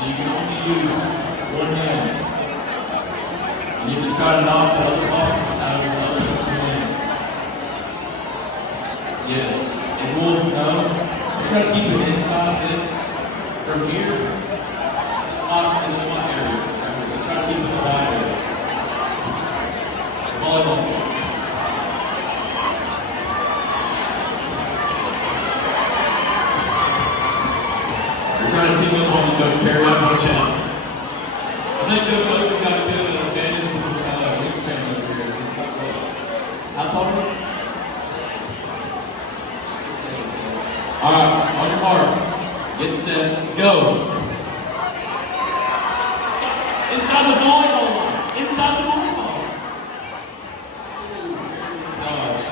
So you can only use one hand. And you can try to knock the other boxes out of the other person's hands. Yes. And we'll try to keep it inside this from here. This hot area. We'll try to keep it in the wide area. Volleyball. We're trying to team up on Coach Perry and Coach Allen. I think Coach Husband's got a bit of an advantage with his wingspan over here. He's quite close. How tall are you? Alright, on your mark. Get set, go. Inside the volleyball line. Inside the volleyball. Gosh.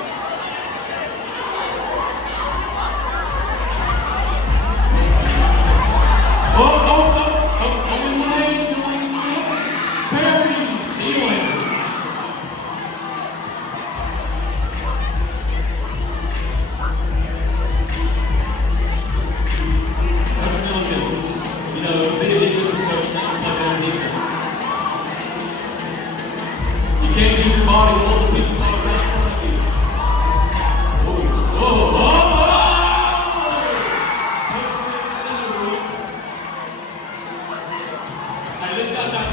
Only one hand. Perry, ceiling. Coach Milligan, you know, the big difference with Coach Milligan playing on defense. You can't use your body to hold the pizza box out in front of you. Whoa. Hey, this guy's got